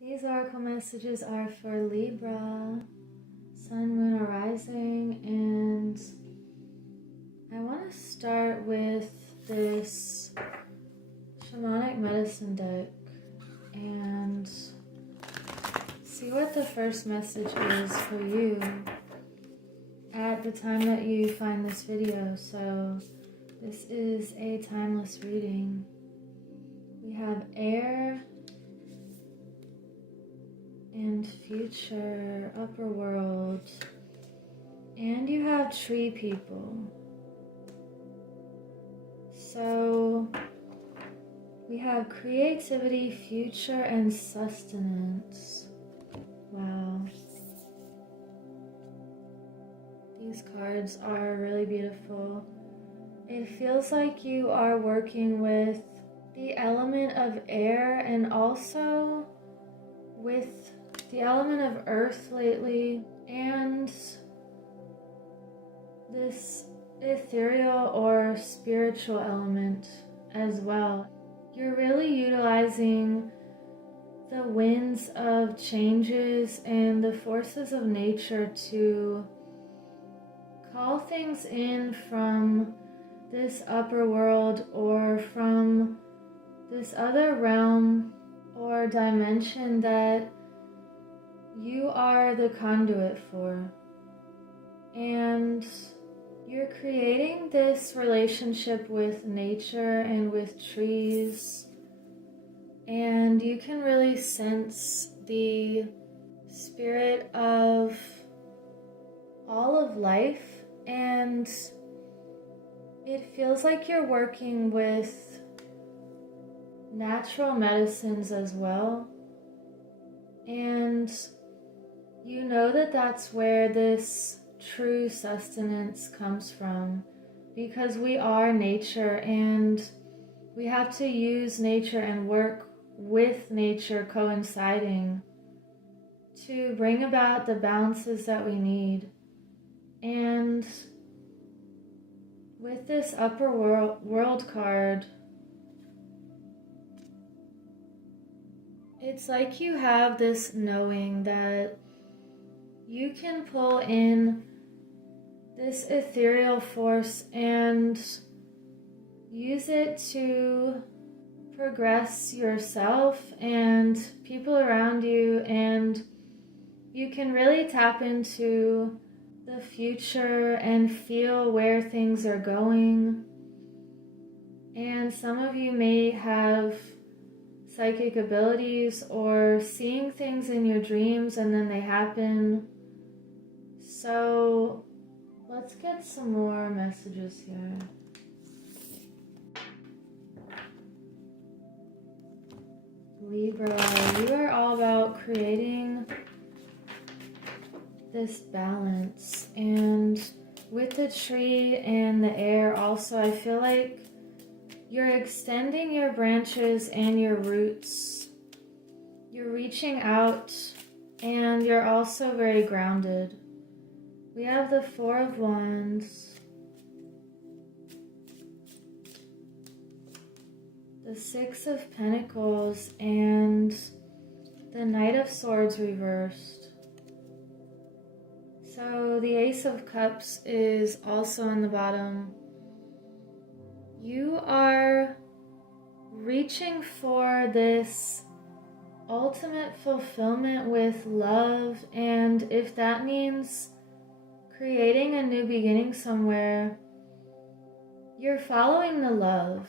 These oracle messages are for Libra, Sun, Moon, or Rising, and I want to start with this shamanic medicine deck and see what the first message is for you at the time that you find this video. So this is a timeless reading. We have air and future, upper world, and you have tree people. So we have creativity, future, and sustenance. Wow. These cards are really beautiful. It feels like you are working with the element of air and also with the element of earth lately, and this ethereal or spiritual element as well. You're really utilizing the winds of changes and the forces of nature to call things in from this upper world or from this other realm or dimension that you are the conduit for. And you're creating this relationship with nature and with trees, and you can really sense the spirit of all of life, and it feels like you're working with natural medicines as well. And you know that that's where this true sustenance comes from, because we are nature and we have to use nature and work with nature coinciding to bring about the balances that we need. And with this upper world card, it's like you have this knowing that you can pull in this ethereal force and use it to progress yourself and people around you, and you can really tap into the future and feel where things are going. And some of you may have psychic abilities or seeing things in your dreams and then they happen. So let's get some more messages here. Libra, you are all about creating this balance, and with the tree and the air also, I feel like you're extending your branches and your roots. You're reaching out and you're also very grounded. We have the Four of Wands, the Six of Pentacles, and the Knight of Swords reversed. So the Ace of Cups is also on the bottom. You are reaching for this ultimate fulfillment with love, and if that means creating a new beginning somewhere, you're following the love.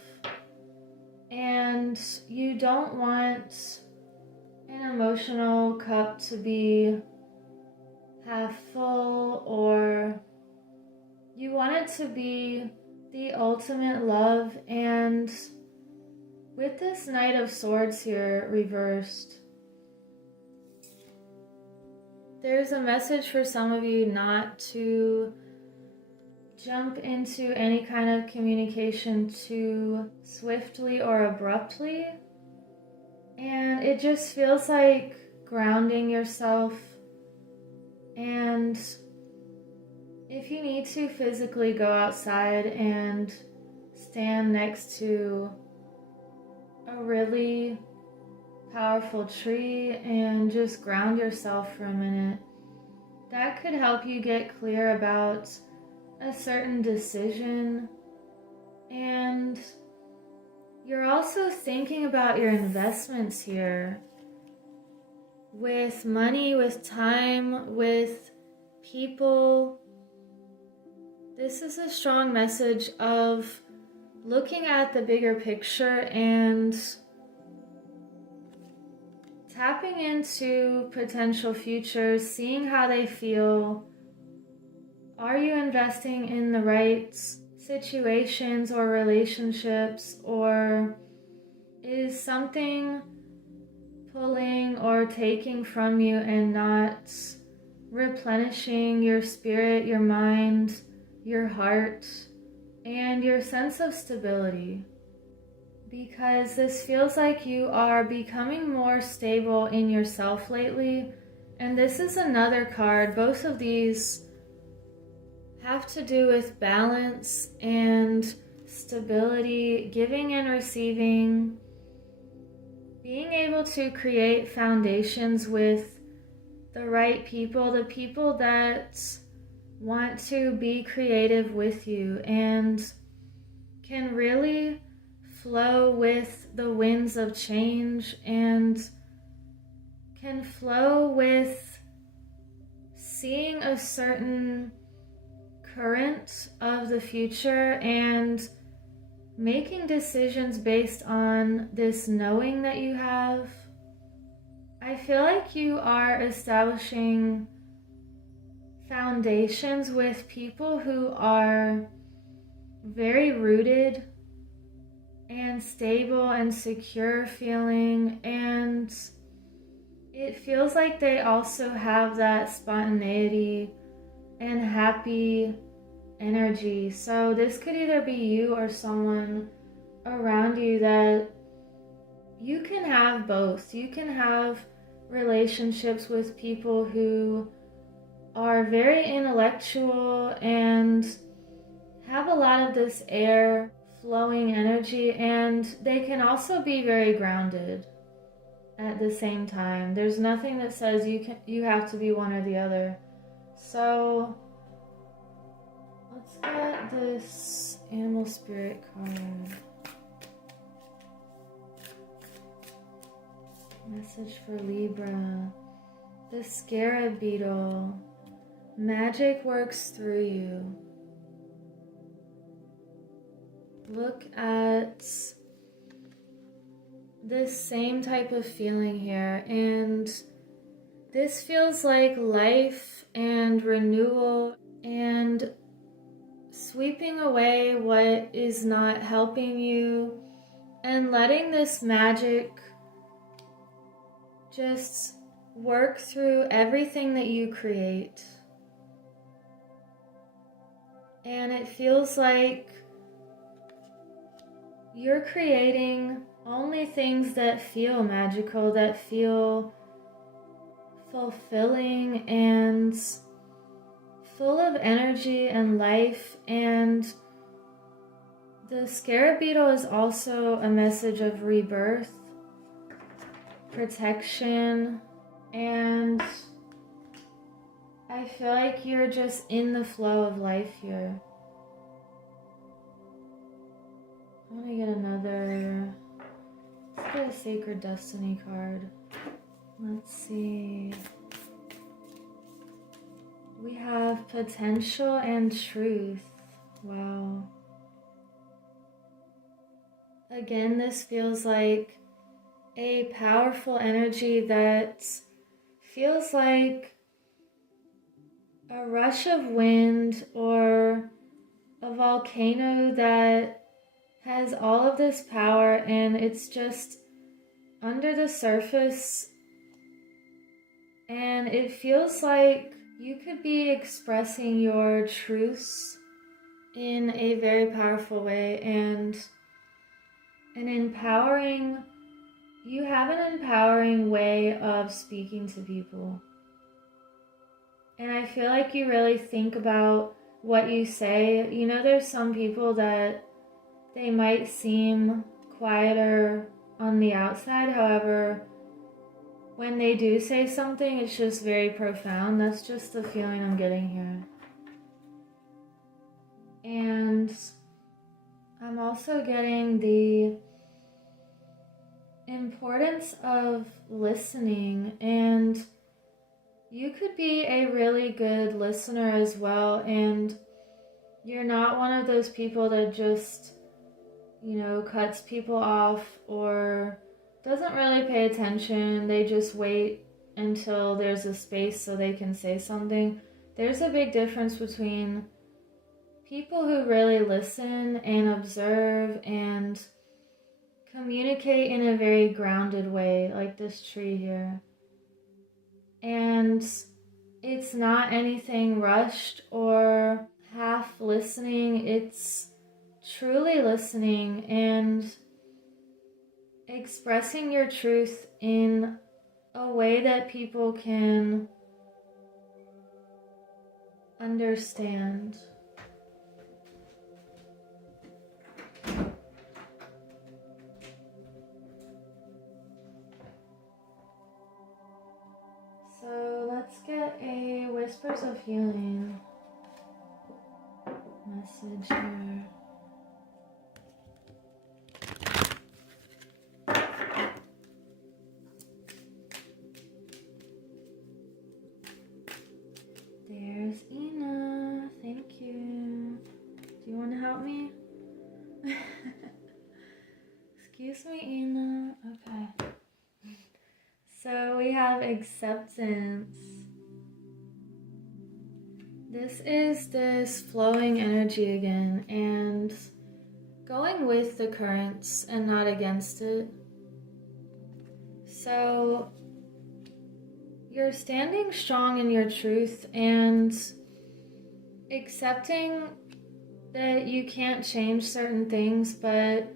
And you don't want an emotional cup to be half full, or you want it to be the ultimate love. And with this Knight of Swords here reversed, there's a message for some of you not to jump into any kind of communication too swiftly or abruptly. And it just feels like grounding yourself. And if you need to physically go outside and stand next to a really powerful tree and just ground yourself for a minute. That could help you get clear about a certain decision. And you're also thinking about your investments here, with money, with time, with people. This is a strong message of looking at the bigger picture and tapping into potential futures, seeing how they feel. Are you investing in the right situations or relationships, or is something pulling or taking from you and not replenishing your spirit, your mind, your heart, and your sense of stability? Because this feels like you are becoming more stable in yourself lately. And this is another card. Both of these have to do with balance and stability, giving and receiving, being able to create foundations with the right people, the people that want to be creative with you and can really flow with the winds of change and can flow with seeing a certain current of the future and making decisions based on this knowing that you have. I feel like you are establishing foundations with people who are very rooted and stable and secure feeling, and it feels like they also have that spontaneity and happy energy. So this could either be you or someone around you that you can have both. You can have relationships with people who are very intellectual and have a lot of this air flowing energy, and they can also be very grounded at the same time. There's nothing that says you have to be one or the other. So let's get this animal spirit card. Message for Libra. The scarab beetle. Magic works through you. Look at this same type of feeling here, and this feels like life and renewal and sweeping away what is not helping you and letting this magic just work through everything that you create. And it feels like you're creating only things that feel magical, that feel fulfilling and full of energy and life. And the scarab beetle is also a message of rebirth, protection, and I feel like you're just in the flow of life here. I want to get another, let's get a Sacred Destiny card. Let's see. We have potential and truth. Wow. Again, this feels like a powerful energy that feels like a rush of wind or a volcano that has all of this power, and it's just under the surface, and it feels like you could be expressing your truths in a very powerful way, and you have an empowering way of speaking to people. And I feel like you really think about what you say. You know, there's some people that they might seem quieter on the outside, however, when they do say something, it's just very profound. That's just the feeling I'm getting here. And I'm also getting the importance of listening, and you could be a really good listener as well, and you're not one of those people that just, cuts people off or doesn't really pay attention. They just wait until there's a space so they can say something. There's a big difference between people who really listen and observe and communicate in a very grounded way, like this tree here. And it's not anything rushed or half listening. It's truly listening and expressing your truth in a way that people can understand. So let's get a Whispers of Healing message here. There's Ina. Thank you. Do you want to help me? Excuse me, Ina. Okay. So we have acceptance. This is this flowing energy again, and going with the currents and not against it. So you're standing strong in your truth and accepting that you can't change certain things, but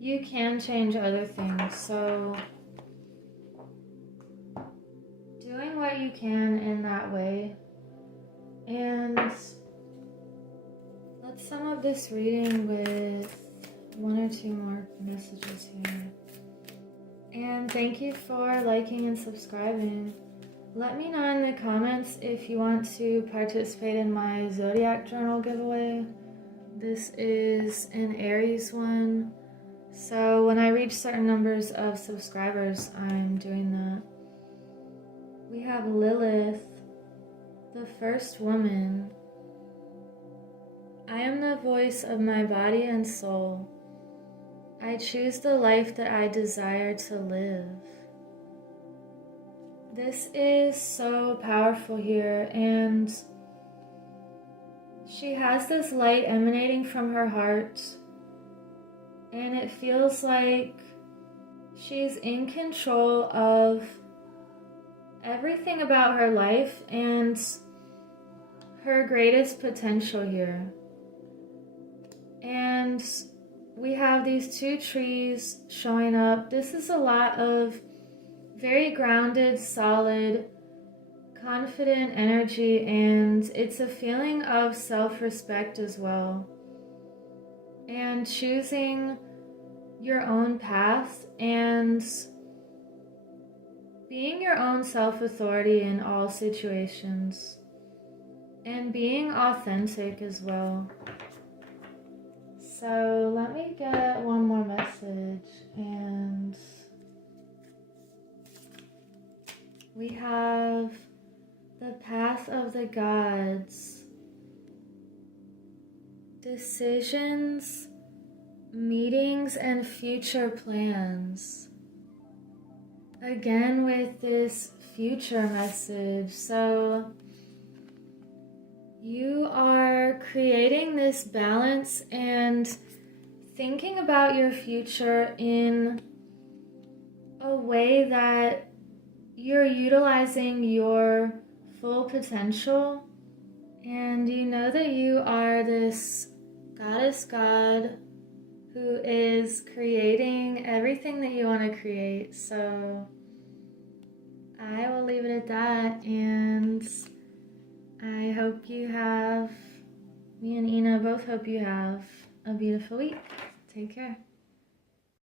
you can change other things. So doing what you can in that way. And let's sum up this reading with one or two more messages here. And thank you for liking and subscribing. Let me know in the comments if you want to participate in my Zodiac Journal giveaway. This is an Aries one. So when I reach certain numbers of subscribers, I'm doing that. We have Lilith, the first woman. I am the voice of my body and soul. I choose the life that I desire to live. This is so powerful here, and she has this light emanating from her heart, and it feels like she's in control of everything about her life and her greatest potential here. And we have these two trees showing up. This is a lot of very grounded, solid, confident energy, and it's a feeling of self-respect as well. And choosing your own path and being your own self-authority in all situations. And being authentic as well. So let me get one more message, and we have the path of the gods, decisions, meetings, and future plans. Again with this future message. So you are creating this balance and thinking about your future in a way that you're utilizing your full potential, and you know that you are this goddess god who is creating everything that you want to create. So I will leave it at that, and I hope you have, me and Ina both hope you have a beautiful week. Take care.